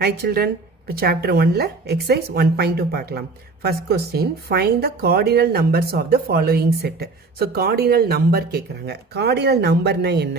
Hi children, இப்போ chapter 1ல exercise 1.2 பார்க்கலாம். First question, find the cardinal numbers of the following set. So cardinal number கேட்குறாங்க. Cardinal numberனா என்ன?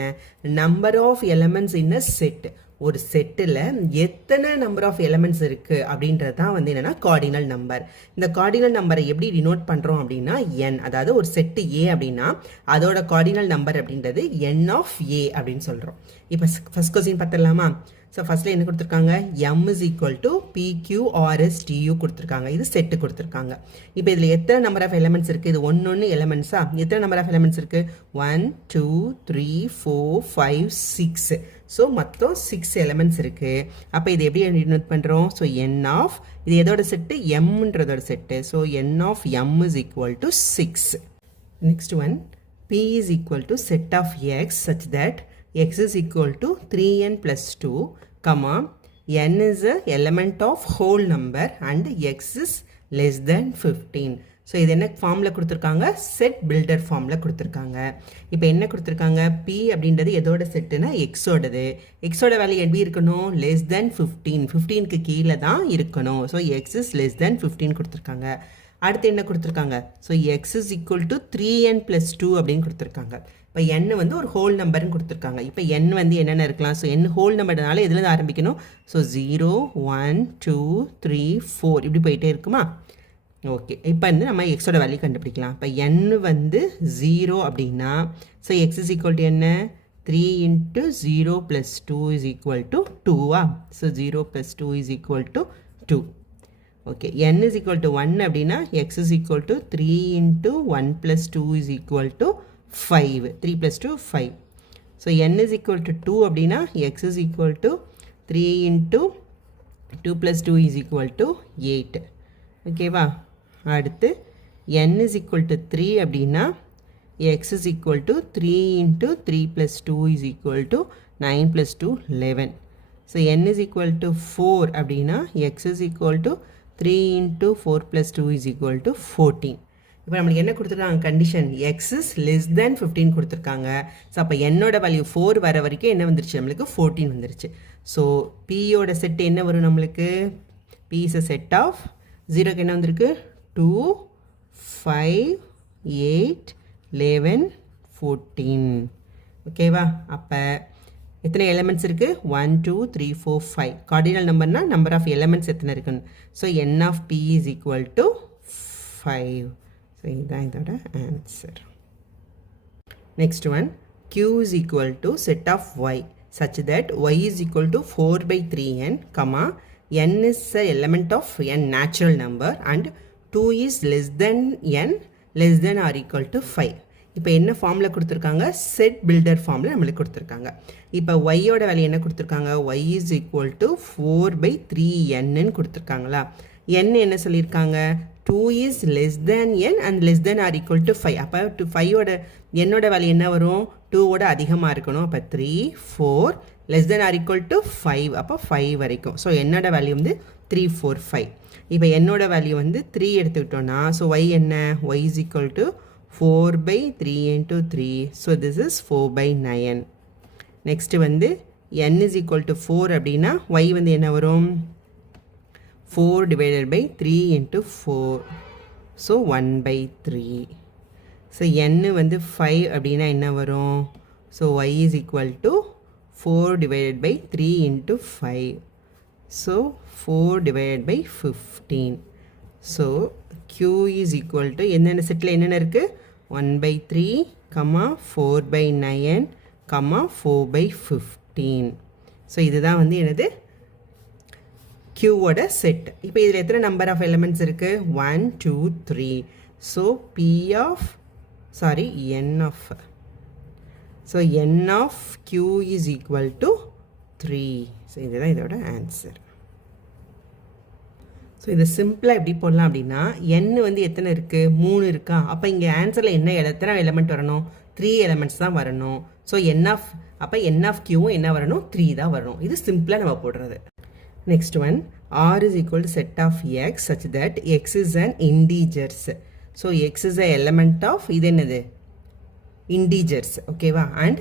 Number of elements in a set. ஒரு settle எத்தனை number of elements இருக்குது அப்படின்றது தான் வந்து என்னென்னா கார்டினல் நம்பர். இந்த கார்டினல் நம்பரை எப்படி டினோட் பண்ணுறோம் அப்படின்னா என், அதாவது ஒரு செட்டு ஏ அப்படின்னா அதோட கார்டினல் நம்பர் அப்படின்றது என் ஆஃப் ஏ அப்படின்னு சொல்கிறோம். இப்போ ஃபர்ஸ்ட் கொஸ்டின் பார்த்துடலாமா? ஸோ ஃபஸ்ட்டில் என்ன கொடுத்துருக்காங்க? M is equal to PQRSTU கொடுத்துருக்காங்க. இது செட்டு கொடுத்துருக்காங்க. இப்போ இதில் எத்தனை நம்பர் ஆஃப் எலமெண்ட்ஸ் இருக்குது? இது ஒன்று எலமெண்ட்ஸா? எத்தனை நம்பர் ஆஃப் எலமெண்ட்ஸ் இருக்குது? 1 2 3 4 5 6. ஸோ மொத்தம் 6 எலமெண்ட்ஸ் இருக்குது. அப்போ இது எப்படி டினோட் பண்ணுறோம்? ஸோ என் ஆஃப், இது எதோட செட்டு? எம்ன்றதோட set. So n of m is equal to 6. Next one, P is equal to set of x such that x is equal to 3n plus 2, comma, n is a element of whole number and x is less than 15. So இது என்ன ஃபார்மில் கொடுத்துருக்காங்க? Set builder ஃபார்மில் கொடுத்துருக்காங்க. இப்போ என்ன கொடுத்துருக்காங்க? P அப்படின்றது எதோட செட்டுனா எக்ஸோடது. எக்ஸோட வேல்யூ எப்படி இருக்கணும்? Less than 15. 15க்கு கீழே தான் இருக்கணும். So X is less than 15 கொடுத்துருக்காங்க. அடுத்து என்ன கொடுத்துருக்காங்க? So X is equal to 3n + 2 அப்படின்னு கொடுத்துருக்காங்க. இப்போ n வந்து ஒரு ஹோல் நம்பர்னு கொடுத்துருக்காங்க. இப்போ n வந்து என்னென்ன இருக்கலாம்? ஸோ n ஹோல் நம்பர்னால எதுலேருந்து ஆரம்பிக்கணும்? ஸோ 0 1 2 3 4 இப்படி போயிட்டே இருக்குமா? ஓகே, இப்போ வந்து நம்ம எக்ஸோட வேல்யூ கண்டுபிடிக்கலாம். இப்போ n வந்து 0 அப்படின்னா so X is equal to என்ன? 3 × 0 + 2 is equal to 2. So 0 + 2 is equal to 2. Okay, n is equal to 1 அப்படின்னா x is equal to 3 × 1 + 2 is equal to 5. 3 + 2 5. So n is equal to 2 அப்படின்னா x is equal to 3 × 2 + 2 is equal to 8. ஓகேவா? அடுத்து n is equal to 3 அப்படின்னா x is equal to 3 × 3 + 2 is equal to 9 + 2 11. So n is equal to 4 அப்படின்னா x is equal to 3 × 4 + 2 is equal to 14. இப்போ நம்மளுக்கு என்ன கொடுத்துருக்காங்க? Condition X is less than 15 கொடுத்துருக்காங்க. So அப்போ என்னோட வேல்யூ 4 வர வரைக்கும் என்ன வந்துருச்சு? நம்மளுக்கு 14 வந்துருச்சு. ஸோ பியோட செட் என்ன வரும் நம்மளுக்கு? B is a set of 0க்கு என்ன வந்திருக்கு? 2 5 8 11 14. ஓகேவா? அப்போ எத்தனை எலிமெண்ட்ஸ் இருக்குது? 1 2 3 4 5. கார்டினல் நம்பர்னா நம்பர் ஆஃப் எலிமெண்ட்ஸ் எத்தனை இருக்குன்னு. So n of B is equal to 5. So இதுதான் இதோட answer. Next one, Q is equal to set of y such that y is equal to 4/3n, comma, n is the element of n natural number and 2 is less than n less than or equal to 5. இப்போ என்ன ஃபார்மில் கொடுத்துருக்காங்க? Set builder ஃபார்மில் நம்மளுக்கு கொடுத்துருக்காங்க. இப்போ ஒய்யோட value என்ன கொடுத்துருக்காங்க? y is equal to 4/3n கொடுத்துருக்காங்களா? n என்ன சொல்லியிருக்காங்க? 2 is less than n and less than or equal to 5. அப்போ 5ஓட என்னோட வேல்யூ என்ன வரும்? 2ஓட அதிகமாக இருக்கணும். அப்போ 3 4 less than or equal to 5. அப்போ 5 வரைக்கும். ஸோ என்னோட வேல்யூ வந்து 3 4 5. இப்போ என்னோட வேல்யூ வந்து 3 எடுத்துக்கிட்டோன்னா ஸோ y என்ன? y is equal to 4/3 × 3. So this is 4/9. Next வந்து n is equal to 4 அப்படின்னா y வந்து என்ன வரும்? 4 / 3 × 4. ஸோ 1/3. ஸோ n வந்து 5 அப்படின்னா என்ன வரும்? So y is equal to 4 / 3 × 5. So 4 / 15. So Q is equal to என்னென்ன செட்டில் என்னென்ன இருக்குது? 1/3, 4/9, 4/15. ஸோ இதுதான் வந்து என்னது? Qவோட செட். இப்போ இதில் எத்தனை நம்பர் ஆஃப் எலிமெண்ட்ஸ் இருக்குது? 1 2 3. So n of Q is equal to 3. So இதுதான் இதோட ஆன்சர். ஸோ இதை சிம்பிளாக எப்படி போடலாம் அப்படின்னா n வந்து எத்தனை இருக்குது? 3 இருக்கா? அப்போ இங்கே ஆன்சரில் எத்தனை எலிமெண்ட் வரணும்? 3 எலிமெண்ட்ஸ் தான் வரணும். ஸோ அப்போ n ஆஃப் Qவும் என்ன வரணும்? 3 தான் வரணும். இது சிம்பிளாக நம்ம போடுறது. Next one, R is equal to set of x such that x is an integers. So x is an element of இது என்னது? Integers. Okay, and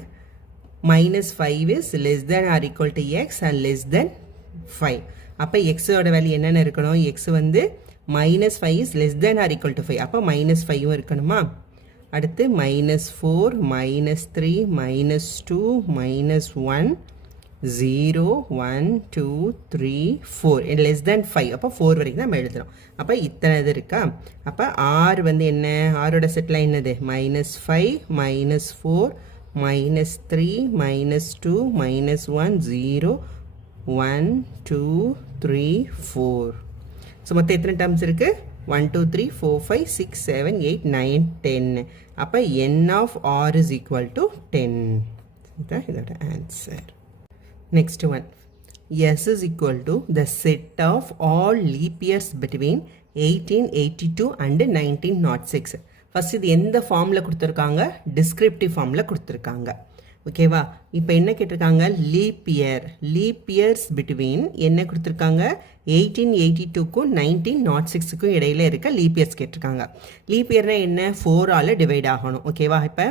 -5 is less than or equal to x and less than 5. அப்போ எக்ஸோட value என்னென்ன இருக்கணும்? X வந்து -5 is less than or equal to 5. அப்போ -5ம் இருக்கணுமா? அடுத்து -4, -3, -2, -1, 0, 1, 2, 3, 4 லெஸ் தேன் 5. அப்போ 4 வரைக்கும் தான் நம்ம எழுதணும். அப்போ இத்தனை இது இருக்கா? அப்போ ஆர் வந்து என்ன? ஆரோட செட்டில் என்னது? -5, -4, -3, -2, -1, 0, 1, 2, 3, 4. ஸோ மொத்தம் எத்தனை டேர்ம்ஸ் இருக்குது? 1, 2, 3, 4, 5, 6, 7, 8, 9, 10. அப்போ n of r is equal to 10. இதுதான் இதோட answer. Next one. S is equal to the set of all leap years between 1882 and 1906. First இது எந்த ஃபார்மில் கொடுத்துருக்காங்க? டிஸ்கிரிப்டிவ் ஃபார்மில் கொடுத்துருக்காங்க. ஓகேவா? இப்போ என்ன கேட்டிருக்காங்க? லீப் இயர்ஸ் பிட்வீன் என்ன கொடுத்துருக்காங்க? 1882க்கும் 1906க்கும் இடையில இருக்க லீப் இயர்ஸ் கேட்டிருக்காங்க. லீப் இயர்னால் என்ன? 4ஆல் டிவைட் ஆகணும். ஓகேவா? இப்போ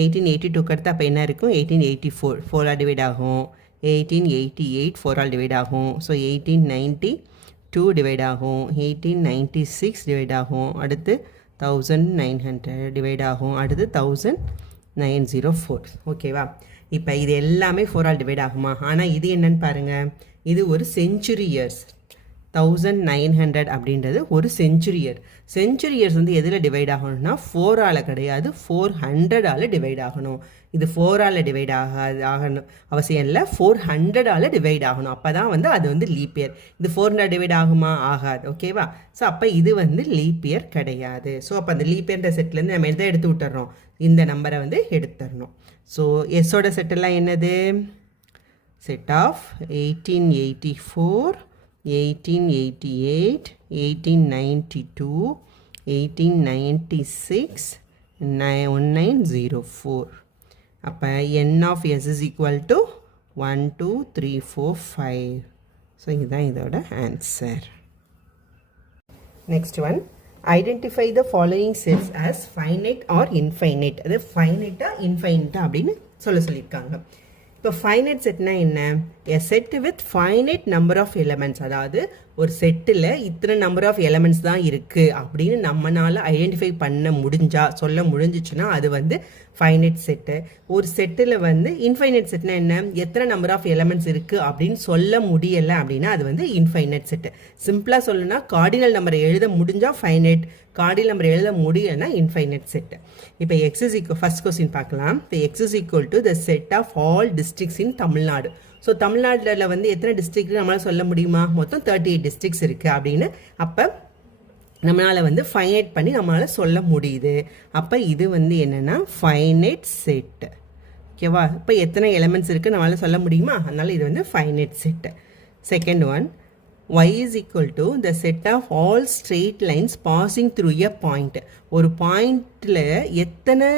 1882க்கு அடுத்து அப்போ என்ன இருக்கும்? 1884 4ஆல் டிவைட் ஆகும். 1888 4ஆல் டிவைட் ஆகும். ஸோ 1892 டிவைட் ஆகும். 1896 டிவைட் ஆகும். அடுத்து 1900 டிவைட் ஆகும். அடுத்து 1904. ஓகேவா? இப்போ இது எல்லாமே 4ஆல் டிவைட் ஆகுமா? ஆனால் இது என்னன்னு பாருங்கள். இது ஒரு செஞ்சுரி இயர்ஸ். 1900 அப்படின்றது ஒரு செஞ்சுரி இயர். செஞ்சுரி இயர்ஸ் வந்து எதில் டிவைட் ஆகணும்னா 4ஆல் கிடையாது, 400ஆல் டிவைட் ஆகணும். இது 4ஆல் டிவைட் ஆகணும் அவசியம் இல்லை, 400ஆல் டிவைட் ஆகணும். அப்போ தான் வந்து அது வந்து லீப் இயர். இது 400 டிவைட் ஆகுமா? ஆகாது. ஓகேவா? ஸோ அப்போ இது வந்து லீப் இயர் கிடையாது. ஸோ அப்போ அந்த லீப் இயர்ன்ற செட்லேருந்து நம்ம எதை எடுத்து விட்டுறோம்? இந்த நம்பரை வந்து எடுத்துடணும். ஸோ எஸ்ஸோட செட்டெல்லாம் என்னது? Set of 1884, 1888, 1892, 1896, 1904. அப்போ n of s is equal to 1, 2, 3, 4, 5. So இதுதான் இதோட answer. Next one. Identify the following sets as finite or infinite. அது ஃபைனைட்டா இன்ஃபைனைட்டா அப்படின்னு சொல்லியிருக்காங்க. இப்போ ஃபைனைட் செட்னா என்ன? A set with finite number of elements. அதாவது ஒரு செட்டில் இத்தனை நம்பர் ஆஃப் எலமெண்ட்ஸ் தான் இருக்குது அப்படின்னு நம்மளால் ஐடென்டிஃபை பண்ண சொல்ல முடிஞ்சிச்சுன்னா அது வந்து ஃபைனைட் செட்டு. ஒரு செட்டில் வந்து இன்ஃபைனைட் செட்னா என்ன? எத்தனை நம்பர் ஆஃப் எலமெண்ட்ஸ் இருக்குது அப்படின்னு சொல்ல முடியலை அப்படின்னா அது வந்து இன்ஃபைனைட் செட்டு. சிம்பிளாக சொல்லணும்னா கார்டினல் நம்பரை எழுத முடிஞ்சால் ஃபைனைட், கார்டினல் நம்பர் எழுத முடியலைன்னா இன்ஃபைனைட் செட்டு. இப்போ X is equal, first question பார்க்கலாம். இப்போ X is equal to the set of all districts in Tamil Nadu. So தமிழ்நாட்டில் வந்து எத்தனை டிஸ்ட்ரிக்ட் நம்மளால் சொல்ல முடியுமா? மொத்தம் 38 டிஸ்ட்ரிக்ட்ஸ் இருக்குது அப்படின்னு. அப்போ நம்மளால் வந்து ஃபைனைட் பண்ணி நம்மளால் சொல்ல முடியுது. அப்போ இது வந்து என்னென்னா ஃபைனைட் செட்டு. ஓகேவா? இப்போ எத்தனை எலமெண்ட்ஸ் இருக்குது நம்மளால் சொல்ல முடியுமா? அதனால் இது வந்து finite set. Second one. y is equal to the set of all straight lines passing through a point. ஒரு பாயிண்டில் எத்தனை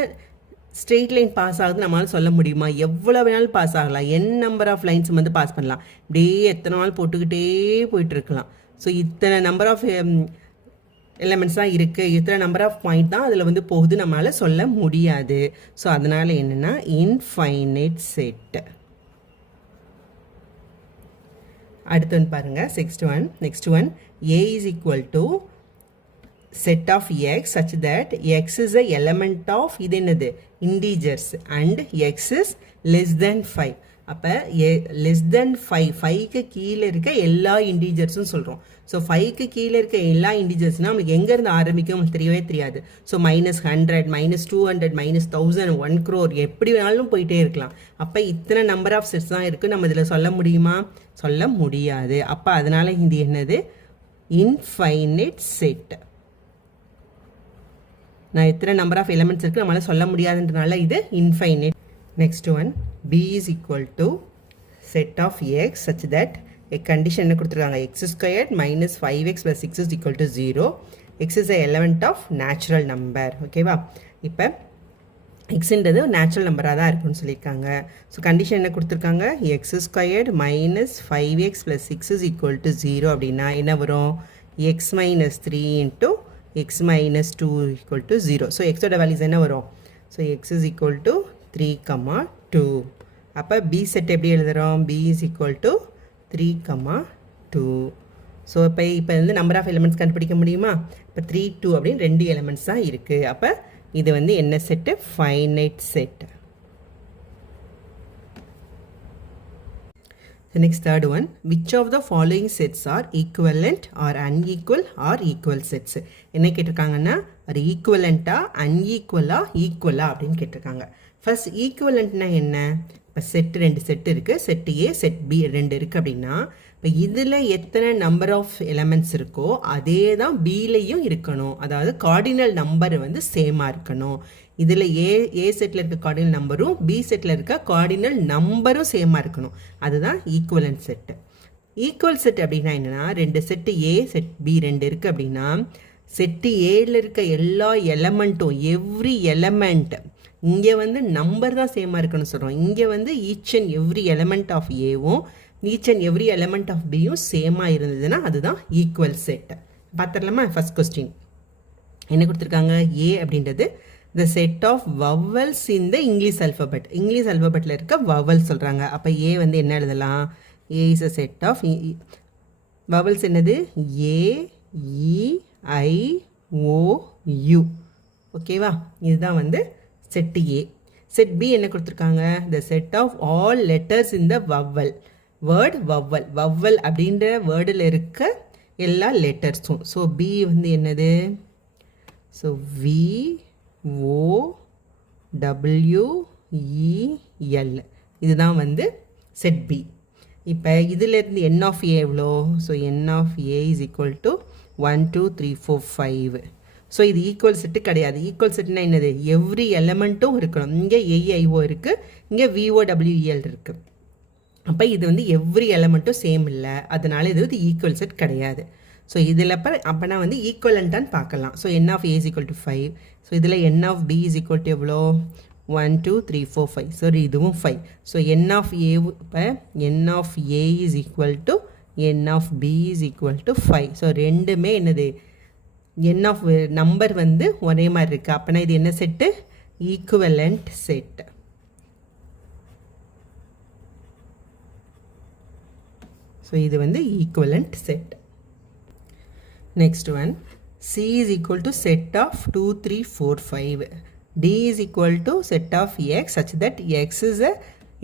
ஸ்ட்ரெயிட் லைன் பாஸ் ஆகுது நம்மளால் சொல்ல முடியுமா? எவ்வளோ வேணாலும் பாஸ் ஆகலாம். n நம்பர் ஆஃப் லைன்ஸ் வந்து பாஸ் பண்ணலாம். இப்படியே எத்தனை நாள் போட்டுக்கிட்டே போயிட்டுருக்கலாம். ஸோ இத்தனை நம்பர் ஆஃப் எலமெண்ட்ஸ் தான் இருக்குது, இத்தனை நம்பர் ஆஃப் பாயிண்ட் தான் அதில் வந்து போகுது நம்மளால் சொல்ல முடியாது. ஸோ அதனால் என்னென்னா இன்ஃபைனைட் செட். அடுத்து வந்து பாருங்கள் next one. a is equal to set of x such that x is a element of இது என்னது? integers and x is less than 5. அப்போ less than 5க்கு கீழே இருக்க எல்லா இன்டீஜர்ஸும் சொல்கிறோம். ஸோ 5க்கு கீழே இருக்க எல்லா இன்டீஜர்ஸ்னால் நம்மளுக்கு எங்கேருந்து ஆரம்பிக்கும் நம்மளுக்கு தெரியவே தெரியாது. ஸோ -100, -200, -1000, 1 crore எப்படி வேணாலும் போயிட்டே இருக்கலாம். அப்போ இத்தனை நம்பர் ஆஃப் செட்ஸ் தான் இருக்குது, நம்ம இதில் சொல்ல முடியுமா? சொல்ல முடியாது. அப்போ அதனால் இது என்னது? Infinite set. நான் எத்தனை நம்பர் ஆஃப் எலமெண்ட்ஸ் இருக்குது நம்மளால் சொல்ல முடியாதுன்றனால இது infinite. Next one. b is equal to set of x such that condition என்ன கொடுத்துருக்காங்க? x squared minus 5x plus 6 is equal to 0. x is a element of natural number. ஓகேவா? இப்போ எக்ஸுன்றது natural நம்பராக தான் இருக்குன்னு சொல்லியிருக்காங்க. ஸோ கண்டிஷன் என்ன கொடுத்துருக்காங்க? X squared minus 5x + 6 is equal to 0 அப்படின்னா என்ன வரும்? X minus 3 into X minus 2 equal to 0. So எக்ஸோட வேல்யூஸ் என்ன வரும்? So X is equal to 3, 2. அப்போ பி செட் எப்படி எழுதுகிறோம்? b is equal to 3, 2. So இப்போ வந்து நம்பர் ஆஃப் எலிமெண்ட்ஸ் கண்டுபிடிக்க முடியுமா? இப்போ 3, 2 அப்படின்னு 2 எலிமெண்ட்ஸ் தான் இருக்குது. அப்போ இது வந்து என்ன set? Finite set. The next third one, which of the following sets are equivalent or unequal or equal sets? என்ன கேட்டிருக்காங்கன்னா ஒரு ஈக்குவலண்ட்டா அன்ஈக்குவலா ஈக்குவலா அப்படின்னு கேட்டிருக்காங்க. ஃபர்ஸ்ட் ஈக்குவலண்ட்னா என்ன? இப்போ ரெண்டு செட் இருக்குது, செட் ஏ செட் பி ரெண்டு இருக்குது அப்படின்னா இப்போ இதில் எத்தனை நம்பர் ஆஃப் எலமெண்ட்ஸ் இருக்கோ அதே தான் பிலையும் இருக்கணும். அதாவது கார்டினல் நம்பர் வந்து சேமாக இருக்கணும். இதில் ஏ செட்டில் இருக்க கார்டினல் நம்பரும் பி செட்டில் இருக்க கார்டினல் நம்பரும் சேமாக இருக்கணும். அதுதான் ஈக்குவலன்ட் செட்டு. ஈக்குவல் செட் அப்படின்னா என்னென்னா ரெண்டு செட்டு ஏ செட் பி ரெண்டு இருக்குது அப்படின்னா செட்டு ஏல இருக்க எல்லா எலமெண்ட்டும் எவ்ரி எலமெண்ட் இங்கே வந்து நம்பர் தான் சேமாக இருக்குன்னு சொல்கிறோம். இங்கே வந்து each and every element of ஏவும் each and every element of பியும் சேமாக இருந்ததுன்னா அதுதான் ஈக்குவல் செட். பார்த்துடலாமா? ஃபர்ஸ்ட் கொஸ்டின் என்ன கொடுத்துருக்காங்க? ஏ அப்படின்றது the set of vowels in the English alphabet. English அல்ஃபபெட்டில் இருக்க vowels சொல்கிறாங்க. அப்போ ஏ வந்து என்ன எழுதலாம்? A is a set of vowels என்னது? A E I O U. ஓகேவா? இதுதான் வந்து செட் ஏ. செட் பி என்ன கொடுத்துருக்காங்க? the set of all letters in the vowel. Word vowel. Vowel அப்படின்ற வேர்டில் இருக்க எல்லா லெட்டர்ஸும். ஸோ பி வந்து என்னது? So V O W E L இதுதான் வந்து செட் பி. இப்போ இதிலேருந்து என் ஆஃப் ஏ எவ்வளோ? So n of A is equal to 1 2 3 4 5. So இது ஈக்குவல் செட்டு கிடையாது. ஈக்குவல் செட்னா என்னது? எவ்ரி எலமெண்ட்டும் இருக்கணும். இங்கே ஏஐஓ இருக்குது, இங்கே விஓடபிள்யூஇஎல் இருக்குது. அப்போ இது வந்து எவ்ரி எலமெண்ட்டும் சேம் இல்லை, அதனால இது வந்து ஈக்குவல் செட் கிடையாது. ஸோ இதில் அப்போனா வந்து ஈக்குவலண்ட்டான்னு பார்க்கலாம். So n of A is equal to 5. So இதில் n of B is equal to எவ்வளோ? 1 2 3 4 5. ஸோ இதுவும் 5. ஸோ என் ஆஃப் ஏ இப்போ n of A is equal to n of B is equal to 5. So ரெண்டுமே என்னது? என் of number வந்து ஒரே மாதிரி இருக்குது. அப்போனா இது என்ன செட்டு? Equivalent set. ஸோ இது வந்து equivalent set. Next one, C is equal to set of 2 3 4 5. D is equal to set of x such that x is a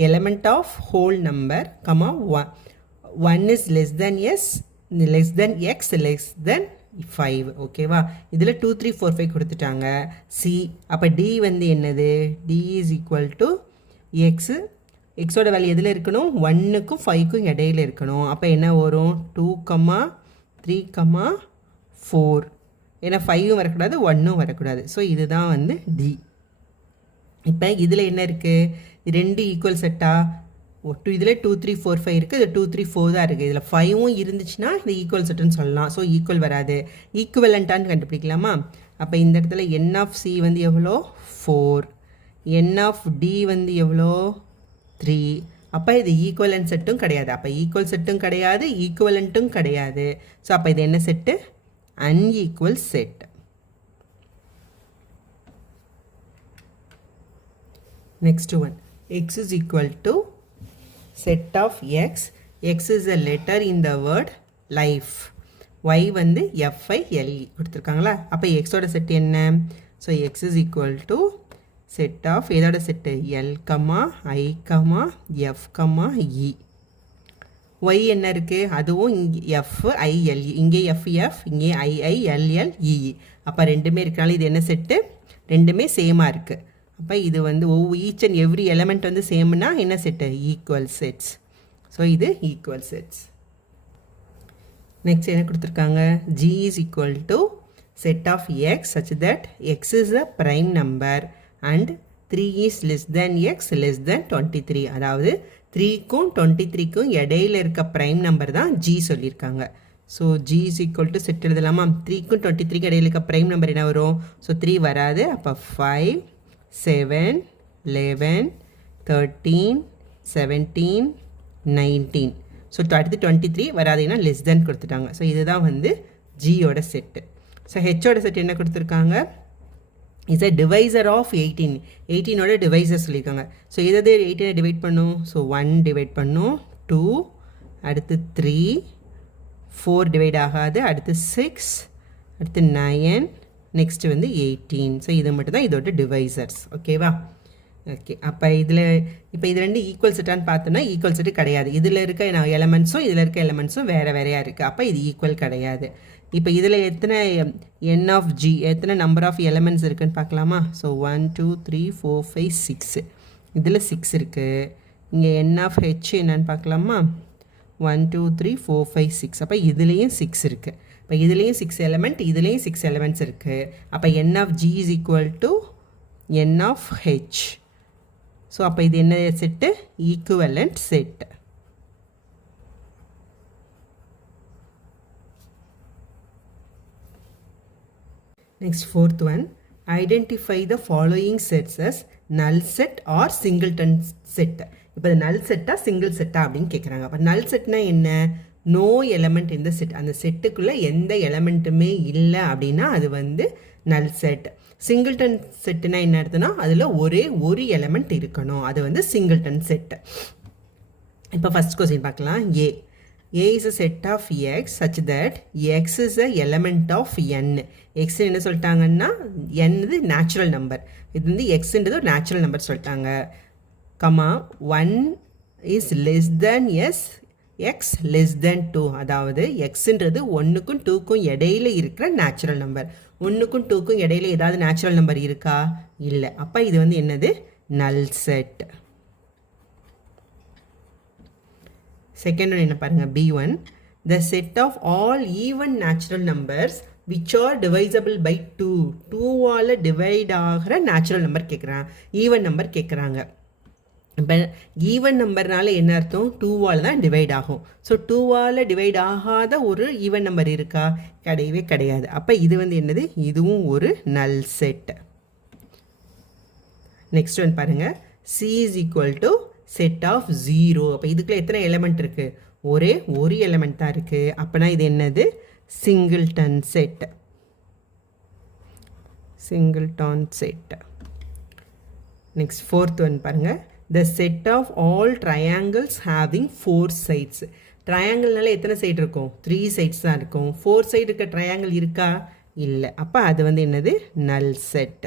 element of whole number, comma 1 is less than s, less than x, less than 5. ஓகேவா? இதில் 2 3 4 5 கொடுத்துட்டாங்க. C அப்போ D வந்து என்னது? D is equal to x. எக்ஸோட value எதில் இருக்கணும்? 1க்கும் 5க்கும் இடையில இருக்கணும். அப்போ என்ன வரும்? 2 3 4. ஏன்னா 5ம் வரக்கூடாது 1ம் வரக்கூடாது. ஸோ இதுதான் வந்து டி. இப்போ இதில் என்ன இருக்குது? ரெண்டு ஈக்குவல் செட்டா? இதில் 2 3 4 5 இருக்குது, இது 2 3 4 தான் இருக்குது. இதில் 5ம் இருந்துச்சுன்னா இந்த ஈக்குவல் செட்டுன்னு சொல்லலாம். ஸோ ஈக்குவல் வராது. ஈக்குவலண்ட்டான்னு கண்டுபிடிக்கலாமா? அப்போ இந்த இடத்துல என் ஆஃப் சி வந்து எவ்வளோ? 4. என் ஆஃப் டி வந்து எவ்வளோ? 3. அப்போ இது ஈக்குவலண்ட் செட்டும் கிடையாது. அப்போ ஈக்குவல் செட்டும் கிடையாது, ஈக்குவலண்ட்டும் கிடையாது. ஸோ அப்போ இது என்ன set? Unequal set. Next one, x is equal to set of x. x is a letter in the word life. y வந்து FILE கொடுத்துருக்காங்களா? அப்போ எக்ஸோட செட் என்ன? So x is equal to set of இதோட set L, I, F, E. y என்ன இருக்குது? அதுவும் இங்கே FILE, இங்கே FF, இங்கே IILLE. அப்போ ரெண்டுமே இருக்கனால இது என்ன செட்டு? ரெண்டுமே சேமாக இருக்குது. அப்போ இது வந்து ஈச் அண்ட் எவ்ரி எலமெண்ட் வந்து சேம்னா என்ன செட்டு? Equal sets. ஸோ இது ஈக்குவல் செட்ஸ். நெக்ஸ்ட் என்ன கொடுத்துருக்காங்க? G is equal to set of x such that x is a prime number and 3 is less than x less than 23. அதாவது 3க்கும் 23க்கும் இடையில இருக்க prime number தான் G சொல்லியிருக்காங்க. So G is equal to set எழுதலாமா? 3க்கும் 23க்கு இடையில இருக்க ப்ரைம் நம்பர் என்ன வரும்? ஸோ 3 வராது. அப்போ 5 7 11 13 17 19. ஸோ அடுத்து 23 வராதுன்னா லெஸ் தென் கொடுத்துட்டாங்க. ஸோ இதுதான் வந்து ஜியோட செட்டு. ஸோ ஹெச்சோட செட் என்ன கொடுத்துருக்காங்க? Is a divisor of 18. 18ஓட டிவைசர் சொல்லியிருக்காங்க. ஸோ இதை 18 டிவைட் பண்ணும். ஸோ 1 டிவைட் பண்ணும், 2 அடுத்து 3, 4 டிவைட் ஆகாது, அடுத்து 6, அடுத்து 9, நெக்ஸ்ட்டு வந்து 18. ஸோ இது மட்டும் தான் இதோட டிவைசர்ஸ். ஓகேவா? ஓகே, அப்போ இதில் இப்போ இது ரெண்டு ஈக்குவல் செட்டான்னு பார்த்தோம்னா ஈக்குவல் செட்டு கிடையாது. இதில் இருக்க எலமெண்ட்ஸும் இதில் இருக்க எலமெண்ட்ஸும் வேறு வேறையாக இருக்குது. அப்போ இது ஈக்குவல் கிடையாது. இப்போ இதில் எத்தனை என் ஆஃப் ஜி, எத்தனை நம்பர் ஆஃப் எலமெண்ட்ஸ் இருக்குதுன்னு பார்க்கலாமா? ஸோ 1 2 3 4 5 6. இதில் 6 இருக்குது. இங்கே என் ஆஃப் ஹெச் என்னன்னு பார்க்கலாமா? 1 2 3 4 5 6. அப்போ இதுலேயும் 6 இருக்குது. இப்போ இதுலேயும் 6 எலமெண்ட், இதுலேயும் 6 எலமெண்ட்ஸ் இருக்குது. அப்போ n of G is equal to n of H. So அப்போ இது என்ன set? Equivalent set. Next fourth one, identify the following sets as null set or singleton set. இப்போ இது நல் செட்டா சிங்கிள் செட்டா அப்படின்னு கேட்குறாங்க. அப்போ நல் செட்னா என்ன? நோ எலமெண்ட் இந்த செட், அந்த செட்டுக்குள்ளே எந்த எலமெண்ட்டுமே இல்லை அப்படின்னா அது வந்து நல் செட். சிங்கிள்டன் செட்டுனா என்ன அர்த்தம்னா அதில் ஒரே ஒரு எலமெண்ட் இருக்கணும், அது வந்து சிங்கிள்டன் செட். இப்போ ஃபர்ஸ்ட் கொஸ்டின் பார்க்கலாம். A is a set of x such that x is a element of n. x என்ன சொல்லிட்டாங்கன்னா n இது நேச்சுரல் நம்பர், இது வந்து xன்றது ஒரு நேச்சுரல் நம்பர் சொல்லிட்டாங்க. Comma 1 is less than s, x less than 2. அதாவது xன்றது 1க்கும் 2க்கும் இடையில இருக்கிற நேச்சுரல் நம்பர். 1க்கும் 2க்கும் இடையில ஏதாவது நேச்சுரல் நம்பர் இருக்கா? இல்லை. அப்போ இது வந்து என்னது? நல் செட். செகண்ட் ஒன் என்ன பாருங்க, B1. The set of all even natural numbers which are divisible by 2. 2வால் divide ஆகிற நேச்சுரல் நம்பர் கேட்குறாங்க, ஈவன் நம்பர் கேட்குறாங்க. இப்போ ஈவன் நம்பர்னால என்ன அர்த்தம்? 2வால் தான் டிவைட் ஆகும். ஸோ 2வால் டிவைட் ஆகாத ஒரு ஈவன் நம்பர் இருக்கா? கிடையவே கிடையாது. அப்போ இது வந்து என்னது? இதுவும் ஒரு நல் செட். நெக்ஸ்ட் ஒன் பாருங்க, C is equal to set of 0. அப்போ இதுக்குள்ள எத்தனை எலமெண்ட் இருக்குது? ஒரே ஒரு எலமெண்ட் தான் இருக்குது. அப்போனா இது என்னது? Singleton set. Singleton set. Next fourth one பாருங்க, the set of all triangles having 4 sides. ட்ரையாங்கிள்னால எத்தனை சைடு இருக்கும்? 3 sides தான் இருக்கும். 4 சைடு இருக்க ட்ரையாங்கிள் இருக்கா? இல்லை. அப்போ அது வந்து என்னது? நல் செட்.